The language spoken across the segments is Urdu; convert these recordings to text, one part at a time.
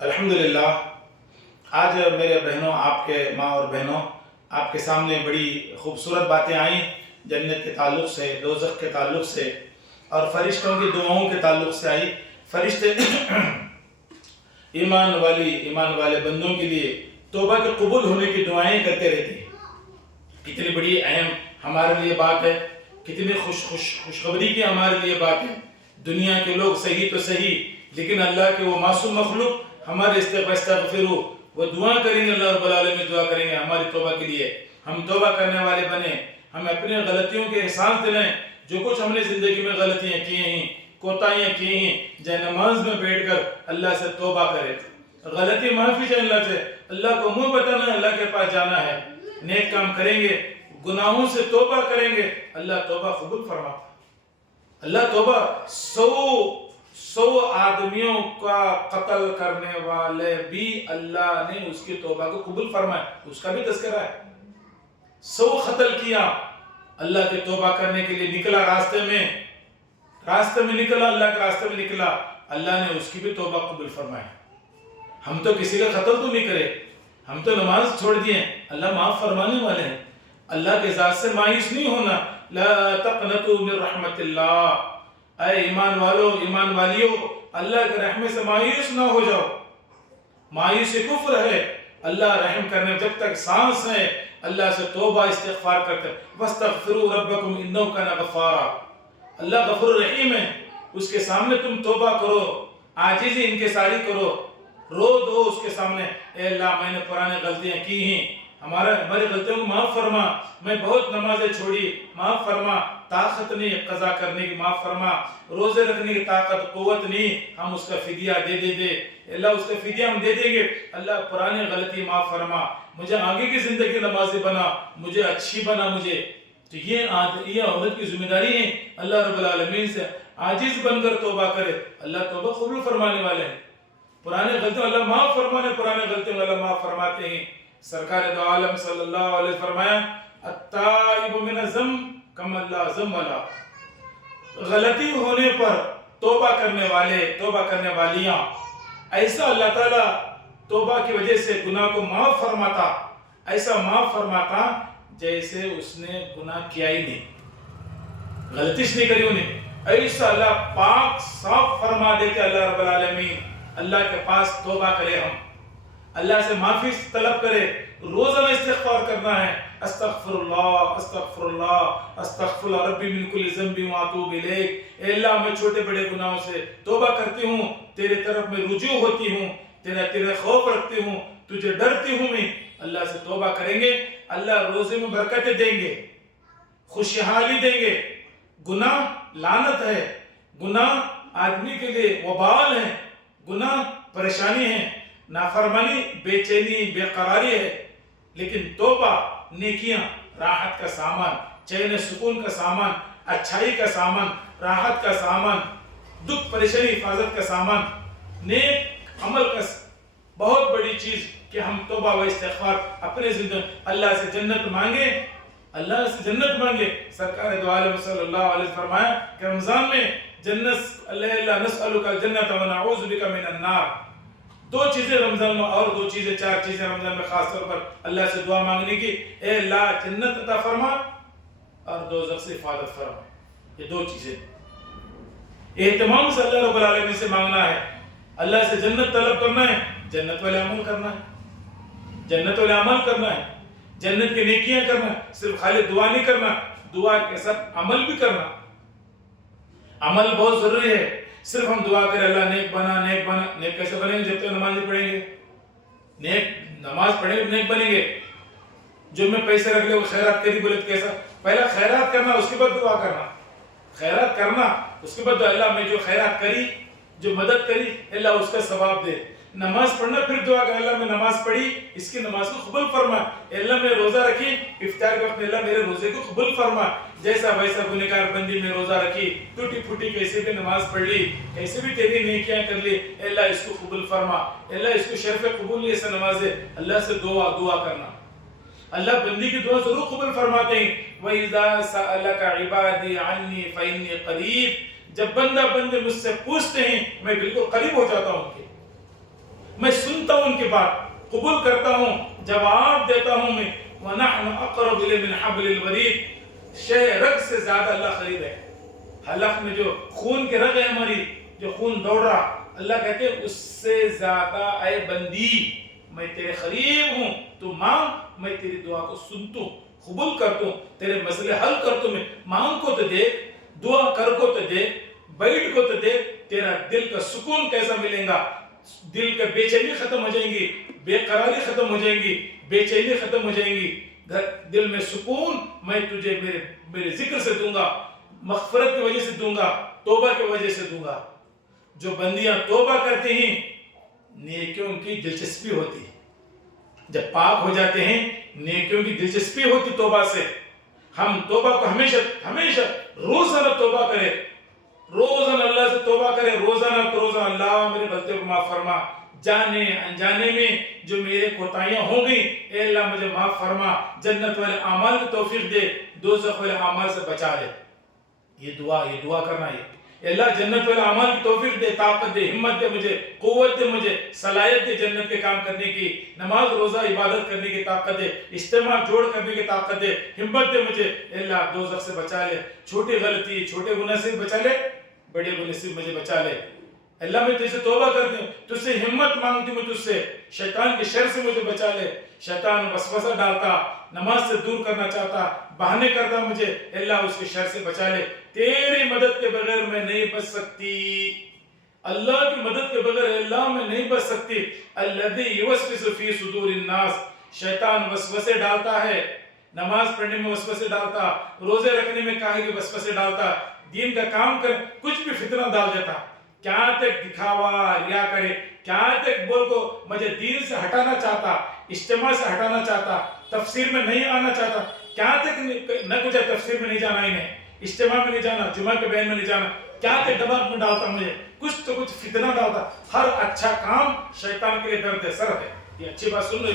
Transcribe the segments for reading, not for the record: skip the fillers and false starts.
الحمدللہ آج میرے بہنوں، آپ کے ماں اور بہنوں، آپ کے سامنے بڑی خوبصورت باتیں آئیں جنت کے تعلق سے، دوزخ کے تعلق سے اور فرشتوں کی دعاؤں کے تعلق سے آئی۔ فرشتے ایمان والے بندوں کے لیے توبہ کے قبول ہونے کی دعائیں کرتے رہتے ہیں۔ کتنی بڑی اہم ہمارے لیے بات ہے، کتنی خوشخبری کی ہمارے لیے بات ہے۔ دنیا کے لوگ صحیح تو صحیح، لیکن اللہ کے وہ معصوم مخلوق ہمارے استغفروا، وہ دعا کریں گے، اللہ رب العالمین دعا کریں گے ہماری توبہ کے لیے، ہم توبہ کرنے والے بنیں، ہمیں اپنی غلطیوں کے احساس دلائیں۔ جو کچھ ہم نے زندگی میں غلطیاں کی ہیں، کوتاہیاں کی ہیں، جائے نماز میں بیٹھ کر اللہ سے توبہ کرے، غلطی معافی چاہے اللہ سے، اللہ کو منہ بتانا ہے، اللہ کے پاس جانا ہے، نیک کام کریں گے، گناہوں سے توبہ کریں گے، اللہ توبہ قبول فرماتا ہے۔ اللہ توبہ سو آدمیوں کا قتل کرنے والے بھی اللہ نے اس کی توبہ کو قبول فرمایا، اس کا بھی تذکرہ ہے۔ 100 قتل کیا، اللہ کے توبہ کرنے کے لیے نکلا، راستے میں نکلا، اللہ کے راستے میں نکلا، اللہ نے اس کی بھی توبہ قبول فرمائی۔ ہم تو کسی کا قتل تو نہیں کرے، ہم تو نماز چھوڑ دیے، اللہ معاف فرمانے والے ہیں۔ اللہ کے ذات سے مایوس نہیں ہونا، لا تقنطوا من رحمت اللہ، اے ایمان والو، ایمان والیو، اللہ کے رحمت سے مایوس نہ ہو جاؤ۔ مایوسی کفر ہے، اللہ رحم کرنے جب تک سانس ہے اللہ سے توبہ استغفار کرتے، وَاسْتَغْفِرُوا رَبَّكُمْ إِنَّهُ كَانَ غَفَّارًا، اللہ غفور رحیم ہے، اس کے سامنے تم توبہ کرو، عاجزی انکساری کرو، رو دو اس کے سامنے، اے اللہ میں نے پرانے غلطیاں کی ہیں، ہماری غلطیوں کو معاف فرما، میں بہت نمازیں چھوڑی، معاف فرما، طاقت نہیں قضا کرنے کی، معاف فرما، روزے رکھنے کی طاقت قوت نہیں، ہم اس کا فدیہ دے اللہ، اس کا فدیہ ہم دے دیں گے، اللہ پرانی غلطی معاف فرما، مجھے آگے کی زندگی نمازی بنا، مجھے اچھی بنا مجھے۔ تو یہ عورت کی ذمہ داری ہے، اللہ رب العالمین سے عاجز بن کر توبہ کرے، اللہ توبہ قبول فرمانے والے ہیں۔ پرانے غلطیوں اللہ معاف فرمانے، پرانے غلطیوں اللہ معاف فرماتے ہیں۔ سرکار دو عالم صلی اللہ علیہ وسلم فرمایا، التائب من الذنب کمن لا ذنب لہ، غلطی ہونے پر توبہ کرنے والے، توبہ کرنے والیاں، ایسا اللہ تعالیٰ توبہ کی وجہ سے گناہ کو معاف فرماتا، ایسا معاف فرماتا جیسے اس نے گناہ کیا ہی نہیں، غلطیش نہیں کری انہیں، ایسا اللہ پاک صاف فرما دیتے۔ اللہ رب العالمین اللہ کے پاس توبہ کرے، ہم اللہ سے معافی طلب کرے، روزانہ استغفار کرنا ہے، استغفر اللہ استغفر اللہ استغفر ربی من کل ذنب واتوب الیک، اے اللہ میں چھوٹے بڑے گناہوں سے توبہ کرتی ہوں، تیرے طرف میں رجوع ہوتی ہوں، تیرے خوف رکھتی ہوں، تجھے ڈرتی ہوں میں۔ اللہ سے توبہ کریں گے، اللہ روزے میں برکتیں دیں گے، خوشحالی دیں گے۔ گناہ لعنت ہے، گناہ آدمی کے لیے وبال ہے، گناہ پریشانی ہے، نافرمانی بے چینی بے قراری ہے، لیکن توبہ نیکیاں راحت کا سامان، چین سکون کا سامان، اچھائی کا سامان، راحت کا سامان، دکھ پریشانی حفاظت کا سامان، نیک عمل کا بہت بڑی چیز کہ ہم توبہ و استغفار اپنے زندگی اللہ سے جنت مانگے، اللہ سے جنت مانگے۔ سرکار دو عالم صلی اللہ علیہ وسلم فرمایا کہ رمضان میں جنت، اللہ نسألک الجنت و نعوذ بک من النار، دو چیزیں رمضان میں، اور دو چیزیں، چار چیزیں رمضان میں خاص طور پر اللہ سے دعا مانگنے کی، اے اللہ جنت عطا فرما اور دوزخ سے حفاظت فرما، یہ دو چیزیں اہتمام سے اللہ رب العالمین سے مانگنا ہے، اللہ سے جنت طلب کرنا ہے، جنت والے عمل کرنا ہے، جنت والے عمل کرنا ہے، جنت کی نیکیاں کرنا ہے، صرف خالی دعا نہیں کرنا، دعا کے ساتھ عمل بھی کرنا، عمل بہت ضروری ہے۔ صرف ہم دعا کریں اللہ نیک بنا، نیک بنا، نیک کیسے بنیں گے جب تک نماز نہیں پڑھیں گے؟ نیک نماز پڑھیں گے نیک بنیں گے؟ جو میں پیسے رکھ لے وہ خیرات کری بولے تو کیسا؟ پہلا خیرات کرنا، اس کے بعد دعا کرنا، خیرات کرنا اس کے بعد اللہ میں جو خیرات کری، جو مدد کری، اللہ اس کا ثواب دے۔ نماز پڑھنا پھر دعا کر، اللہ میں نماز پڑھی، اس کی نماز کو قبول فرما، اللہ میں روزہ رکھی، افطار کے وقت اللہ میرے روزے کو قبول فرما، جیسا ویسا گنہگار بندی میں روزہ رکھی، ٹوٹی پھوٹی کیسے بھی نماز پڑھ لی، کیسے بھی تیری نیکیاں کر لی، اللہ اس کو قبول فرما، اللہ اس کو شرف قبول سے نوازے۔ اللہ سے دعا کرنا، اللہ بندی کی دعا ضرور قبول فرماتے ہیں۔ وَإِذَا سَأَلَكَ عِبَادِي عَنِّي فَإِنِّي قَرِيبٌ، جب بندہ بندے مجھ سے پوچھتے ہیں میں بالکل قریب ہو جاتا ہوں ان کے۔ میں سنتا ہوں ان کی بات، قبول کرتا ہوں، جواب دیتا ہوں میں. وَنَحْنُ أَقْرَبُ إِلَيْهِ مِنْ حَبْلِ الْوَرِيدِ، رگ سے زیادہ اللہ قریب ہے. حلق میں جو خون کے رگ ہے ہماری، جو خون دوڑ رہا، اللہ کہتے ہیں اس سے زیادہ اے بندی میں تیرے قریب ہوں. تو مانگ، میں تیری دعا کو سنتا ہوں، قبول کرتا ہوں، تیرے مسئلے حل کرتا ہوں. میں مانگ کو تو دیکھ، دعا کر کو تو دیکھ، بیٹھ کو تو دیکھ، تیرا دل کا سکون کیسا ملے گا. دل کا بے چینی ختم ہو جائیں گی، بے قراری ختم ہو جائیں گی، بے چینی ختم ہو جائیں گی. دل میں سکون میں تجھے میرے ذکر سے دوں گا، مغفرت کی وجہ سے دوں گا، توبہ کی وجہ سے دوں گا. جو بندیاں توبہ کرتی ہیں نیکیوں کی دلچسپی ہوتی ہے. جب پاک ہو جاتے ہیں نیکیوں کی دلچسپی ہوتی توبہ سے. ہم توبہ کو ہمیشہ روزانہ توبہ کرے، روزانہ اللہ سے توبہ کرے، روزانہ اللہ میرے غلطیوں کو معاف فرما. جانے انجانے میں جو میرے کوتاہیاں ہو گئی اے اللہ مجھے معاف فرما. جنت والے اعمال کی توفیق دے، دوزخ والے اعمال سے بچا لے. یہ دعا کرنا ہے. اے اللہ جنت والے اعمال کی توفیق دے، طاقت دے، ہمت دے مجھے، قوت دے مجھے، صلاحیت دے جنت کے کام کرنے کی، نماز روزہ عبادت کرنے کی طاقت دے، اجتماع جوڑ کرنے کی طاقت دے، ہمت دے مجھے. اے اللہ دوزخ سے بچا لے، چھوٹی غلطی چھوٹے گناہ سے بچا لے، بڑے گناہ سے مجھے بچا لے. اللہ میں تجھ سے توبہ کرتی ہوں، تجھ سے ہمت مانگتی ہوں، تجھ سے شیطان کے شر سے مجھے بچا لے. شیطان وسوسہ ڈالتا، نماز سے دور کرنا چاہتا، بہانے کرتا مجھے، اللہ اس کے شر سے بچا لے. تیری مدد کے بغیر میں نہیں بچ سکتی، اللہ کی مدد کے بغیر اللہ میں نہیں بچ سکتی. الذی یوسوس فی صدور الناس، شیطان وسوسے ڈالتا ہے، نماز پڑھنے میں وسوسے ڈالتا، روزے رکھنے میں کاہلی وسوسے ڈالتا، دین کا کام کر کچھ بھی فتنہ ڈال دیتا. کیا تک دکھاوا ریا کرے، کیا تک بول کو مجھے دین سے ہٹانا چاہتا، اجتماع سے ہٹانا چاہتا، تفسیر میں نہیں آنا چاہتا. کیا تک نہ کچھ تفسیر میں نہیں جانا، انہیں اجتماع میں نہیں جانا، جمعہ کے بیان میں نہیں جانا. کیا تک دماغ میں ڈالتا مجھے، کچھ تو کچھ فتنہ ڈالتا. ہر اچھا کام شیطان کے لیے درد سر ہے. یہ اچھی بات سن لو،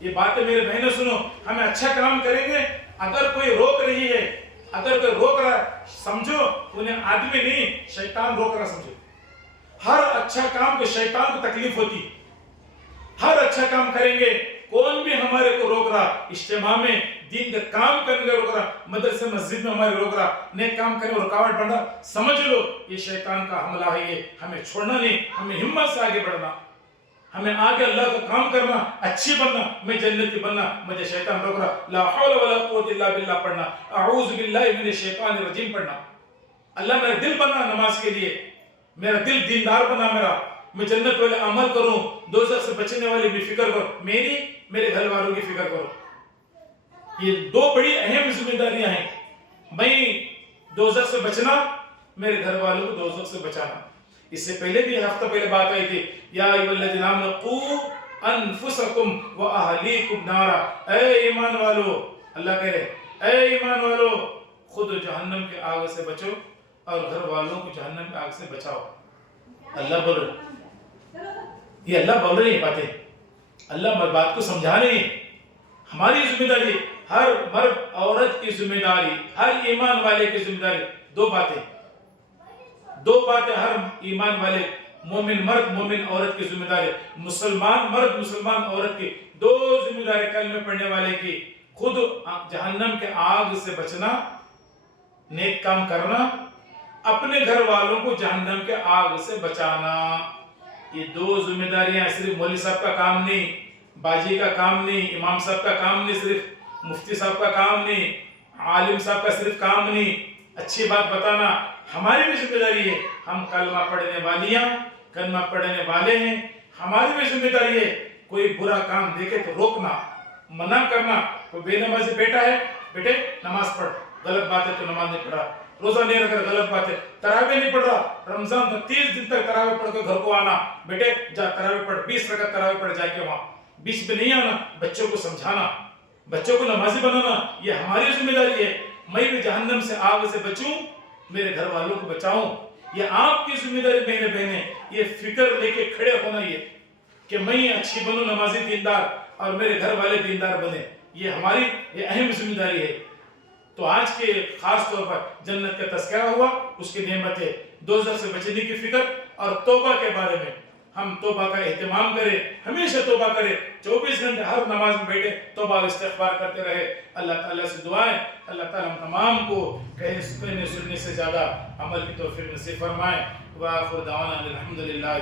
یہ باتیں میرے بہنوں سنو. ہمیں اچھا کام کریں گے، اگر کوئی روک رہی ہے، اگر کوئی روک رہا ہے، سمجھو انہیں آدمی نہیں شیطان روک رہا سمجھو. ہر اچھا کام کو شیطان کو تکلیف ہوتی. ہر اچھا کام کریں گے، کون بھی ہمارے کو روک رہا، اجتماع میں دین کا کام کرنے کا روک رہا، مدرسے مسجد میں ہمارے روک رہا، نیک کام کرنے رکاوٹ بن رہا، سمجھ لو یہ شیطان کا حملہ ہے. یہ ہمیں چھوڑنا نہیں، ہمیں ہمت سے آگے بڑھنا، ہمیں آگے اللہ کا کام کرنا، اچھی بننا، میں جنتی بننا. مجھے شیطان روک رہا، لا حول ولا قوت الا باللہ پڑھنا، اعوذ باللہ من الشیطان الرجیم پڑھنا. اللہ میرا دل بنا نماز کے لیے، میرا دل دیندار بنا، میں جنت والے عمل کروں، دوزخ سے بچنے والے بھی فکر کرو، میرے گھر والوں کی فکر کرو. یہ دو بڑی اہم ذمہ داریاں ہیں. میں دوزخ سے بچنا، میرے گھر والوں کو دوزخ سے بچانا. اس سے پہلے بھی ہفتہ پہلے بات آئی تھی، یا ایھا الذین آمنوا قوا انفسکم واہلیکم نارا. اے ایمان والو، اللہ کہہ رہے اے ایمان والو خود جہنم کے آگ سے بچو اور گھر والوں کو جہنم کے آگ سے بچاؤ. اللہ بول رہے، یہ اللہ بول رہے ہیں باتیں، اللہ بات کو سمجھا رہے ہیں. ہماری ذمہ داری، ہر مرد عورت کی ذمہ داری، ہر ایمان والے کی ذمہ داری. دو باتیں ہر ایمان والے مومن مرد مومن عورت کی ذمہ داری. مسلمان مرد مسلمان عورت کی دو ذمہ داری کلمہ پڑھنے والے کی. خود جہنم کے آگ سے بچنا، نیک کام کرنا، اپنے گھر والوں کو جہنم کے آگ سے بچانا. یہ دو ذمہ داریاں صرف مولوی صاحب کا کام نہیں، باجی کا کام نہیں، امام صاحب کا کام نہیں، صرف مفتی صاحب کا کام نہیں، عالم صاحب کا صرف کام نہیں. اچھی بات بتانا ہماری بھی ذمہ داری ہے. ہم کلمہ پڑھنے والیاں، کلمہ پڑھنے والے ہیں، ہماری بھی ذمہ داری ہے. کوئی برا کام دیکھے تو روکنا، منع کرنا. کوئی بے نمازی بیٹا ہے، بیٹے نماز پڑھ، غلط بات ہے تو نماز نہیں پڑھ رہا، روزہ نہیں رکھ رہا، غلط بات ہے، تراویح نہیں پڑھ رہا، رمضان میں 30 دن تک تراویح پڑھ کے گھر کو آنا، بیٹے جا تراویح پڑھ، 20 رکعت تراویح پڑھ جا کے وہاں، 20 میں نہیں آنا. بچوں کو سمجھانا، بچوں کو نمازی بنانا، یہ ہماری ذمہ داری ہے. میں بھی جہنم سے آگ سے بچوں، میرے گھر والوں کو بچاؤں. یہ آپ کی ذمہ داری بہنیں. یہ فکر لے کے کھڑے ہونا یہ کہ میں اچھی بنوں، نمازی دیندار، اور میرے گھر والے دیندار بنے. یہ ہماری اہم ذمہ داری ہے. تو آج کے خاص طور پر جنت کا تذکرہ ہوا، اس کی نعمت ہے، دوزخ سے بچنے کی فکر اور توبہ کے بارے میں. ہم توبہ کا اہتمام کریں، ہمیشہ توبہ کریں، 24 گھنٹے ہر نماز میں بیٹھے توبہ و استغفار کرتے رہے۔ اللہ تعالیٰ سے دعائیں، اللہ تعالیٰ ہم تمام کو کہنے سننے سے زیادہ عمل کی توفیق نصیب فرمائے۔ وآخر دعوانا الحمدللہ